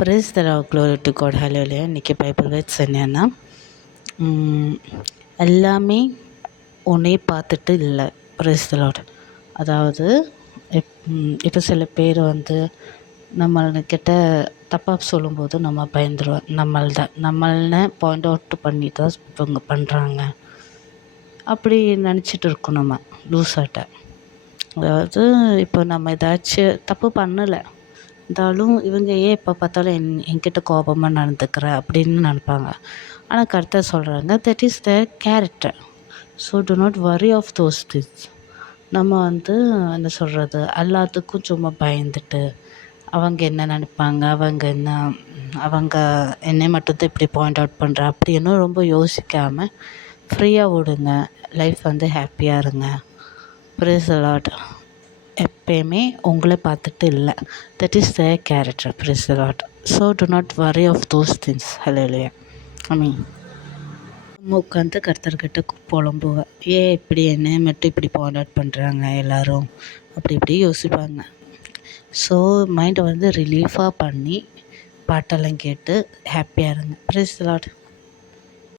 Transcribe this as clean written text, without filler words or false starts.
Praise the Lord, glory to God, hallelujah. இன்றைக்கி Bible words என்னென்னா, எல்லாமே உன்னை பார்த்துட்டு இல்லை. praise the Lord. அதாவது இப்போ சில பேர் நம்மள்கிட்ட தப்பாக சொல்லும்போது நம்ம பயந்துருவோம். நம்மள்னு பாயிண்ட் அவுட் பண்ணி தான் இவங்க பண்ணுறாங்க அப்படி நினச்சிட்டு இருக்கோம் நம்ம லூஸாட்ட. அதாவது இப்போ நம்ம ஏதாச்சும் தப்பு பண்ணலை இருந்தாலும் இவங்க ஏன் எப்போ பார்த்தாலும் என்கிட்ட கோபமாக நடந்துக்கிற அப்படின்னு நினைப்பாங்க. ஆனால் கர்த்தர் சொல்கிறாங்க, that is the character. So do not worry of those things. நம்ம என்ன சொல்கிறது, எல்லாத்துக்கும் சும்மா பயந்துட்டு அவங்க என்ன நினைப்பாங்க, அவங்க என்னை மட்டும்தான் இப்படி பாயிண்ட் அவுட் பண்ணுற அப்படின்னு ரொம்ப யோசிக்காமல் ஃப்ரீயாக விடுங்க. லைஃப் ஹாப்பியாக இருங்க. Praise the lord. எப்பயுமே உங்களை பார்த்துட்டு இல்லை. That is the character. Praise the lord. So do not worry of those things. Hallelujah. Amen. நம்ம உட்காந்து கர்த்தர்கிட்ட புலம்புவேன், ஏன் இப்படி என்ன மட்டும் இப்படி பாயிண்ட் அவுட் பண்ணுறாங்க எல்லோரும் அப்படி இப்படி யோசிப்பாங்க. ஸோ மைண்டை ரிலீஃபாக பண்ணி பாட்டெல்லாம் கேட்டு ஹாப்பியாக இருங்க. Praise the Lord.